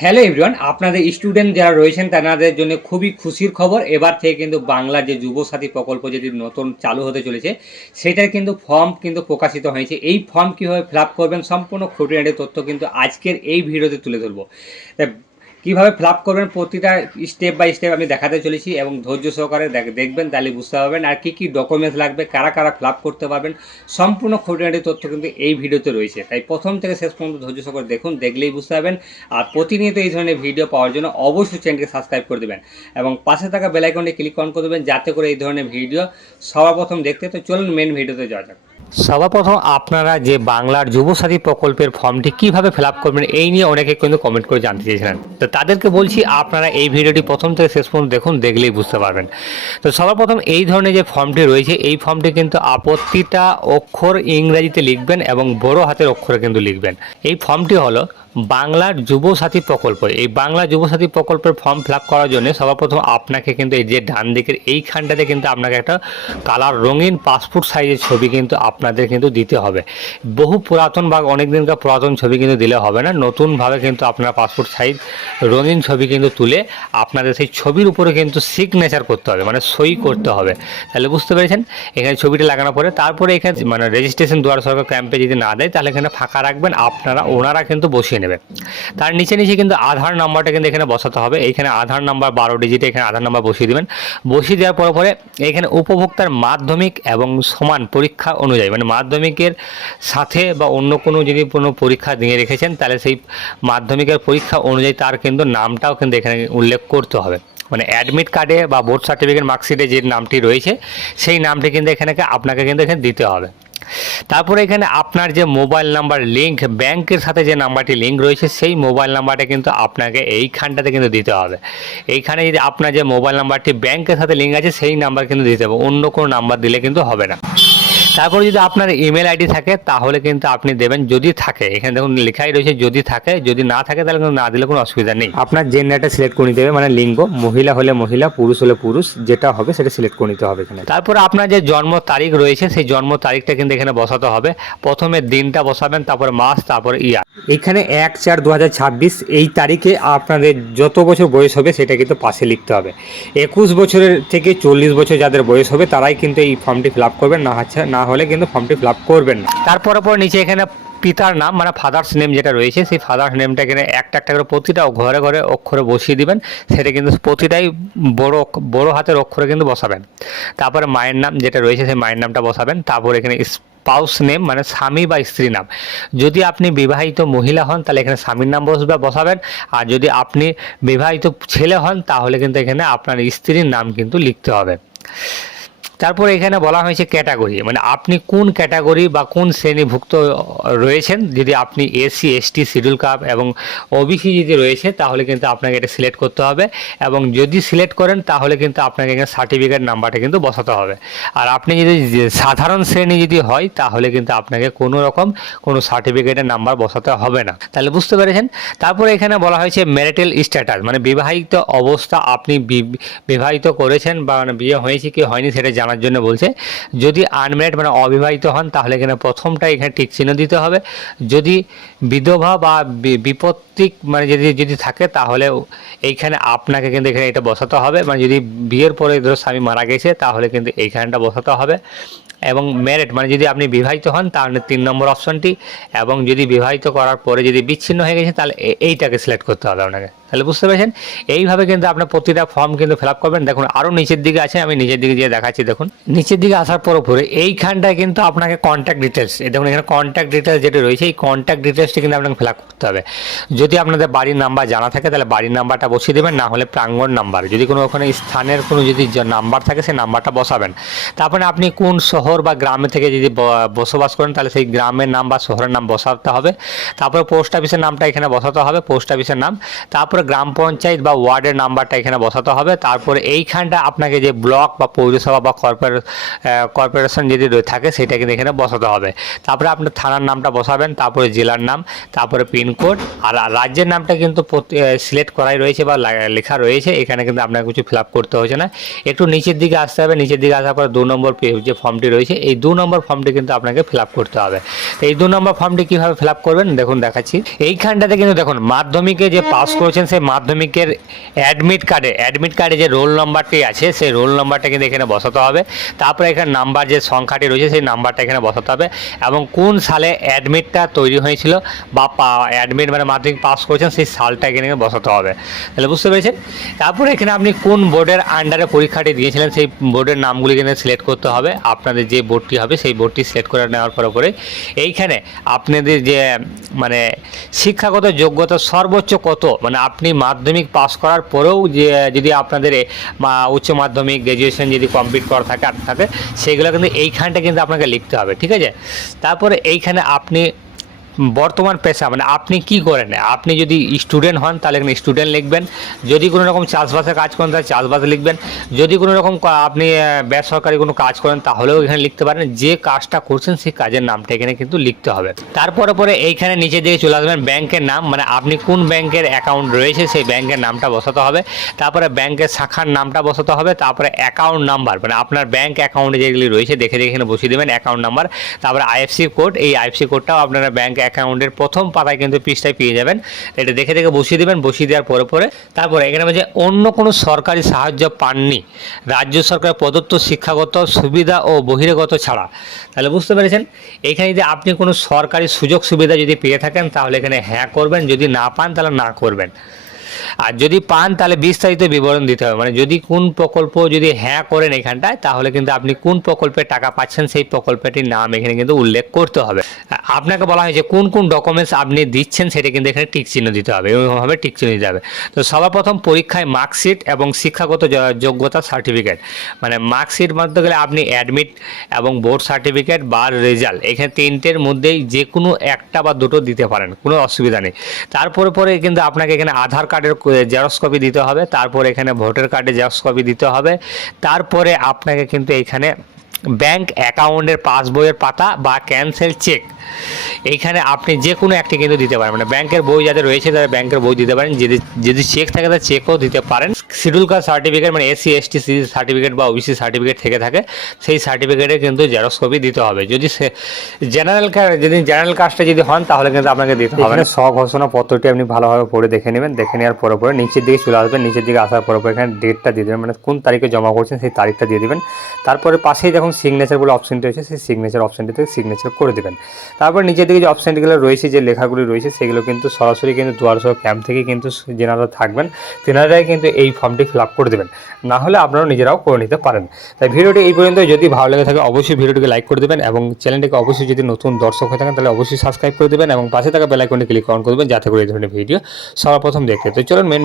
Hello everyone, আপনাদের student যারা রয়েছেন তাদের জন্য খুবই খুশির খবর। এবার থেকে কিন্তু বাংলা যে যুবসাথী প্রকল্প যেটি নতুন চালু হতে চলেছে, সেটার কিন্তু ফর্ম কিন্তু প্রকাশিত হয়েছে। এই ফর্ম কীভাবে ফিল আপ করবেন সম্পূর্ণ খুঁটিনাটি তথ্য কিন্তু আজকের এই ভিডিওতে তুলে ধরবো। তাই কীভাবে ফিল আপ করবেন প্রতিটা স্টেপ বাই স্টেপ আমি দেখাতে চলেছি এবং ধৈর্য সহকারে দেখবেন, তাহলে বুঝতে পারবেন আর কী কী ডকুমেন্টস লাগবে, কারা কারা ফিল আপ করতে পারবেন, সম্পূর্ণ খুঁটিনাটি তথ্য কিন্তু এই ভিডিওতে রয়েছে। তাই প্রথম থেকে শেষ পর্যন্ত ধৈর্য সহকারে দেখুন, দেখলেই বুঝতে পারবেন। আর প্রতিনিয়ত এই ধরনের ভিডিও পাওয়ার জন্য অবশ্যই চ্যানেলকে সাবস্ক্রাইব করে দেবেন এবং পাশে থাকা বেল আইকনটি ক্লিক অন করে দেবেন, যাতে করে এই ধরনের ভিডিও সবার প্রথম দেখতে। তো চলুন মেন ভিডিওতে যাওয়া যাক। সবার প্রথম আপনারা যে বাংলার যুবসাথী প্রকল্পের ফর্মটি কিভাবে ফিল আপ করবেন এই নিয়ে অনেকে কিন্তু কমেন্ট করে জানতে চেয়েছিলেন। তো তাদেরকে বলছি, আপনারা এই ভিডিওটি প্রথম থেকে শেষ পর্যন্ত দেখুন, দেখলেই বুঝতে পারবেন। তো সবার প্রথম এই ধরনের যে ফর্মটি রয়েছে, এই ফর্মটি কিন্তু প্রতিটা অক্ষর ইংরেজিতে লিখবেন এবং বড় হাতের অক্ষরে কিন্তু লিখবেন। এই ফর্মটি হলো বাংলার যুবসাথী প্রকল্প। এই বাংলা যুবসাথী প্রকল্পের ফর্ম ফিল আপ করার জন্য সবার প্রথম আপনাকে কিন্তু এই যে ডান দিকের এইখানটাতে কিন্তু আপনাকে একটা কালার রঙিন পাসপোর্ট সাইজের ছবি কিন্তু আপনাদের কিন্তু দিতে হবে। বহু পুরাতন বা অনেক দিনকার পুরাতন ছবি কিন্তু দিলে হবে না, নতুনভাবে কিন্তু আপনার পাসপোর্ট সাইজ রঙিন ছবি কিন্তু তুলে আপনাদের সেই ছবির উপরে কিন্তু সিগনেচার করতে হবে, মানে সই করতে হবে। তাহলে বুঝতে পেরেছেন। এখানে ছবিটা লাগানোর পরে তারপরে এখানে মানে রেজিস্ট্রেশন দুয়ার সরকার ক্যাম্পে যদি না দেয়, তাহলে এখানে ফাঁকা রাখবেন, ওনারা কিন্তু বসিয়ে নেবে। তার নিচে কিন্তু আধার নাম্বারটা কিন্তু এখানে বসাতে হবে। এইখানে আধার নাম্বার 12 ডিজিটে এখানে আধার নাম্বার বসিয়ে দেবেন। বসিয়ে দেওয়ার পরে এখানে উপভোক্তার মাধ্যমিক এবং সমান পরীক্ষা অনুযায়ী, মানে মাধ্যমিকের সাথে বা অন্য কোনো যদি কোনো পরীক্ষা দিয়ে রেখেছেন, তাহলে সেই মাধ্যমিকের পরীক্ষা অনুযায়ী তার কিন্তু নামটাও কিন্তু এখানে উল্লেখ করতে হবে। মানে অ্যাডমিট কার্ডে বা বোর্ড সার্টিফিকেট মার্কশিটে যে নামটি রয়েছে, সেই নামটি কিন্তু আপনাকে কিন্তু এখানে দিতে হবে। তারপরে এখানে আপনার যে মোবাইল নাম্বার লিঙ্ক, ব্যাংকের সাথে যে নাম্বারটি লিঙ্ক রয়েছে, সেই মোবাইল নাম্বারটা কিন্তু আপনাকে এইখানটাতে কিন্তু দিতে হবে। এইখানে যদি আপনার যে মোবাইল নাম্বারটি ব্যাংকের সাথে লিঙ্ক আছে, সেই নাম্বার কিন্তু দিতে হবে, অন্য কোনো নাম্বার দিলে কিন্তু হবে না। তারপরে যদি আপনার ইমেল আইডি থাকে তাহলে কিন্তু আপনি দেবেন, যদি থাকে। এখানে দেখুন লেখাই রয়েছে যদি থাকে, যদি না থাকে তাহলে কিন্তু না দিলে কোনো অসুবিধা নেই। আপনার জেন্ডারটা সিলেক্ট করে নিতে হবে, মানে লিঙ্গ, মহিলা হলে মহিলা, পুরুষ হলে পুরুষ, যেটা হবে সেটা সিলেক্ট করে নিতে হবে এখানে। তারপরে আপনার যে জন্ম তারিখ রয়েছে, সেই জন্ম তারিখটা কিন্তু এখানে বসাতে হবে। প্রথমে দিনটা বসাবেন, তারপরে মাস, তারপরে ইয়ার। এখানে 1/4/2026 এই তারিখে আপনাদের যত বছর বয়স হবে সেটা কিন্তু পাশে লিখতে হবে। 21 বছরের থেকে 40 বছর যাদের বয়স হবে তারাই কিন্তু এই ফর্মটি ফিল আপ করবেন, না হলে কিন্তু ফর্মটি ফিল আপ করবেন না। তারপর নিচে এখানে পিতার নাম, মানে ফাদার্স নেম যেটা রয়েছে, সেই ফাদার্স নেমটা এখানে একটা করে প্রতিটা ঘরে ঘরে অক্ষরে বসিয়ে দিবেন। সেটা কিন্তু প্রতিটাই বড় হাতের অক্ষরে কিন্তু বসাবেন। তারপরে মায়ের নাম যেটা রয়েছে, সেই মায়ের নামটা বসাবেন। তারপর এখানে স্পাউস নেম, মানে স্বামী বা স্ত্রী নাম। যদি আপনি বিবাহিত মহিলা হন তাহলে এখানে স্বামীর নাম বসাবেন, আর যদি আপনি বিবাহিত ছেলে হন তাহলে কিন্তু এখানে আপনার স্ত্রীর নাম কিন্তু লিখতে হবে। তারপর এখানে বলা হয়েছে ক্যাটাগরি, মানে আপনি কোন ক্যাটাগরি বা কোন শ্রেণীভুক্ত রয়েছেন। যদি আপনি এসসি এসটি শিডিউল কাস্ট এবং ওবিসি যদি রয়েছে তাহলে কিন্তু আপনাকে এটা সিলেক্ট করতে হবে, এবং যদি সিলেক্ট করেন তাহলে কিন্তু আপনাকে এখানে সার্টিফিকেট নাম্বারটা কিন্তু বসাতে হবে। আর আপনি যদি সাধারণ শ্রেণী যদি হয় তাহলে কিন্তু আপনাকে কোনো সার্টিফিকেটের নাম্বার বসাতে হবে না। তাহলে বুঝতে পেরেছেন। তারপরে এখানে বলা হয়েছে ম্যারিটাল স্ট্যাটাস, মানে বিবাহিত অবস্থা, আপনি বিবাহিত করেছেন বা বিয়ে হয়েছে কি হয়নি সেটা জানার জন্য বলছে। যদি আনম্যারিড মানে অবিবাহিত হন তাহলে এখানে প্রথমটা এখানে টিক চিহ্ন দিতে হবে। যদি বিধবা বা বিপত্তিক মানে যদি থাকে তাহলে এইখানে আপনাকে কিন্তু এখানে এটা বসাতে হবে। মানে যদি বিয়ের পরে ধরো স্বামী মারা গেছে তাহলে কিন্তু এইখানটা বসাতে হবে। এবং ম্যারিড মানে যদি আপনি বিবাহিত হন তাহলে 3 নম্বর অপশনটি, এবং যদি বিবাহিত করার পরে যদি বিচ্ছিন্ন হয়ে গেছে তাহলে এইটাকে সিলেক্ট করতে হবে আপনাকে। তাহলে বুঝতে পেরেছেন। এইভাবে কিন্তু আপনার প্রতিটা ফর্ম কিন্তু ফিল আপ করবেন। দেখুন আরও নিচের দিকে আছে, আমি নিচের দিকে গিয়ে দেখাচ্ছি। দেখুন নিচের দিকে আসার পরে এইখানটায় কিন্তু আপনাকে কন্ট্যাক্ট ডিটেলস, দেখুন এখানে কন্ট্যাক্ট ডিটেলস যেটা রয়েছে, এই কন্ট্যাক্ট ডিটেলসটি কিন্তু আপনাকে ফিল আপ করতে হবে। যদি আপনাদের বাড়ির নাম্বার জানা থাকে তাহলে বাড়ির নাম্বারটা বসিয়ে দেবেন, না হলে প্রাঙ্গণ নাম্বার, যদি কোনো ওখানে স্থানের কোনো যদি নাম্বার থাকে সেই নাম্বারটা বসাবেন। তারপরে আপনি কোন শহর বা গ্রামে থেকে যদি বসবাস করেন তাহলে সেই গ্রামের নাম বা শহরের নাম বসাতে হবে। তারপরে পোস্ট অফিসের নামটা এখানে বসাতে হবে, পোস্ট অফিসের নাম। তারপরে তারপরে গ্রাম পঞ্চায়েত বা ওয়ার্ডের নাম্বারটা এখানে বসাতে হবে। তারপরে এইখানটা আপনাকে যে ব্লক বা পৌরসভা বা কর্পোরেশন যদি থাকে সেটা কিন্তু এখানে বসাতে হবে। তারপরে আপনার থানার নামটা বসাবেন, তারপরে জেলার নাম, তারপরে পিনকোড, আর রাজ্যের নামটা কিন্তু সিলেক্ট করাই রয়েছে বা লেখা রয়েছে, এখানে কিন্তু আপনাকে কিছু ফিল আপ করতে হচ্ছে না। একটু নিচের দিকে আসতে হবে, নিচের দিকে আসার পর 2 নম্বর যে ফর্মটি রয়েছে এই 2 নম্বর ফর্মটি কিন্তু আপনাকে ফিল আপ করতে হবে। এই 2 নম্বর ফর্মটি কীভাবে ফিল আপ করবেন দেখুন দেখাচ্ছি। এইখানটাতে কিন্তু দেখুন মাধ্যমিকে যে পাস করেছেন সেই মাধ্যমিকের অ্যাডমিট কার্ডে যে রোল নাম্বারটি আছে সেই রোল নাম্বারটা কিন্তু এখানে বসাতে হবে। তারপরে এখানে নাম্বার যে সংখ্যাটি রয়েছে সেই নাম্বারটা এখানে বসাতে হবে এবং কোন সালে অ্যাডমিটটা তৈরি হয়েছিল বা অ্যাডমিট মানে মাধ্যমিক পাস করেছেন সেই সালটা এখানে বসাতে হবে। তাহলে বুঝতে পেরেছেন। তারপরে এখানে আপনি কোন বোর্ডের আন্ডারে পরীক্ষাটি দিয়েছিলেন সেই বোর্ডের নামগুলি এখানে সিলেক্ট করতে হবে। আপনাদের যে বোর্ডটি হবে সেই বোর্ডটি সিলেক্ট করে নেওয়ার পরে এইখানে আপনাদের যে মানে শিক্ষাগত যোগ্যতা সর্বোচ্চ কত, মানে আপনি মাধ্যমিক পাস করার পরেও যে যদি আপনাদের উচ্চ মাধ্যমিক গ্র্যাজুয়েশন যদি কমপ্লিট করা থাকে সেগুলো কিন্তু এইখানটা কিন্তু আপনাকে লিখতে হবে, ঠিক আছে। তারপরে এইখানে আপনি বর্তমান পেশা মানে আপনি কি করেন, আপনি যদি স্টুডেন্ট হন তাহলে এখানে স্টুডেন্ট লিখবেন, যদি কোনো রকম চাষবাসের কাজ করেন তাহলে চাষবাস লিখবেন, যদি কোনো রকম আপনি বেসরকারি কোনো কাজ করেন তাহলেও এখানে লিখতে পারেন, যে কাজটা করছেন সেই কাজের নামটা এখানে কিন্তু লিখতে হবে। তারপরে এইখানে নিচের দিকে চলে আসবেন, ব্যাংকের নাম মানে আপনি কোন ব্যাংকের অ্যাকাউন্ট রয়েছে সেই ব্যাংকের নামটা বসাতে হবে। তারপরে ব্যাংকের শাখার নামটা বসাতে হবে। তারপরে অ্যাকাউন্ট নাম্বার মানে আপনার ব্যাংক অ্যাকাউন্টে যেগুলি রয়েছে দেখে এখানে বসিয়ে দেবেন অ্যাকাউন্ট নাম্বার। তারপরে আইএফসি কোড, এই আইএফসি কোডটাও আপনারা ব্যাংক অ্যাকাউন্টের প্রথম পাতায় কিন্তু পৃষ্ঠায় পেয়ে যাবেন। এটা দেখে বসিয়ে দেবেন। বসিয়ে দেওয়ার পরে তারপরে এখানে বলছে অন্য কোনো সরকারি সাহায্য পাননি রাজ্য সরকার প্রদত্ত শিক্ষাগত সুবিধা ও বহিরাগত ছাড়া। তাহলে বুঝতে পেরেছেন। এখানে যদি আপনি কোনো সরকারি সুযোগ সুবিধা যদি পেয়ে থাকেন তাহলে এখানে হ্যাঁ করবেন, যদি না পান তাহলে না করবেন। আর যদি পান তাহলে বিস্তারিত বিবরণ দিতে হবে, মানে যদি কোন প্রকল্প যদি হ্যাঁ করেন এখানটায় তাহলে কিন্তু আপনি কোন প্রকল্পে টাকা পাচ্ছেন সেই প্রকল্পটির নাম এখানে কিন্তু উল্লেখ করতে হবে। আপনাকে বলা হয়েছে কোন কোন ডকুমেন্টস আপনি দিচ্ছেন সেটা কিন্তু এখানে টিক চিহ্ন দিতে হবে, এরকমভাবে টিক চিহ্ন দিতে হবে। তো সবার প্রথম পরীক্ষায় মার্কশিট এবং শিক্ষাগত যোগ্যতা সার্টিফিকেট, মানে মার্কশিট বলতে গেলে আপনি অ্যাডমিট এবং বোর্ড সার্টিফিকেট বা রেজাল্ট এখানে তিনটের মধ্যেই যে কোনো একটা বা দুটো দিতে পারেন, কোনো অসুবিধা নেই। তারপরে কিন্তু আপনাকে এখানে আধার কার্ডের জেরক্স কপি দিতে হবে, তারপরে এখানে ভোটার কার্ডের জেরক্স কপি দিতে হবে। তারপরে আপনাকে কিন্তু এইখানে ব্যাংক অ্যাকাউন্টের পাসবইয়ের পাতা বা ক্যান্সেল চেক এইখানে আপনি যে কোনো একটি কিন্তু দিতে পারেন, মানে ব্যাংকের বই যাদের রয়েছে তারা ব্যাংকের বই দিতে পারেন, যদি চেক থাকে তাহলে চেকও দিতে পারেন। শিডিউল কাস্ট সার্টিফিকেট মানে এসসি এসটি সার্টিফিকেট বা ওবিসি সার্টিফিকেট থেকে থাকে সেই সার্টিফিকেটে কিন্তু জেরক্স কপি দিতে হবে। যদি জেনারেল কাস্টে যদি হন তাহলে কিন্তু আপনাকে দিতে হবে। স্বঘোষণা পত্রটি আপনি ভালোভাবে পড়ে দেখে নেবেন, দেখে নেওয়ার পরে নিচের দিকে চলে আসবেন, নিচের দিকে আসার পরে এখানে ডেটটা দিয়ে দেবেন, মানে কোন তারিখে জমা করছেন সেই তারিখটা দিয়ে দেবেন। তারপরে পাশেই যখন সিগনেচার বলে অপশনটি রয়েছে সেই সিগনেচার অপশনটিতে সিগনেচার করে দেবেন। তারপর নিচের দিকে যে অপশনগুলো রয়েছে যে লেখাগুলি রয়েছে সেগুলো কিন্তু সরাসরি কিন্তু দুয়ারসহ ক্যাম্প থেকে কিন্তু যেনারা থাকবেন তেনারাই কিন্তু এই ফর্মটি ফিল আপ করে দেবেন, না হলে আপনারাও নিজেরাও করে নিতে পারেন। তাই ভিডিওটি এই পর্যন্ত, যদি ভালো লেগে থাকে অবশ্যই ভিডিওটিকে লাইক করে দেবেন এবং চ্যানেলটিকে অবশ্যই যদি নতুন দর্শক হয়ে থাকেন তাহলে অবশ্যই সাবস্ক্রাইব করে দেবেন এবং পাশে থাকা বেল আইকনটি ক্লিক অন করে দেবেন যাতে করে এই ধরনের ভিডিও সবার প্রথম দেখতে। তো চলুন মেন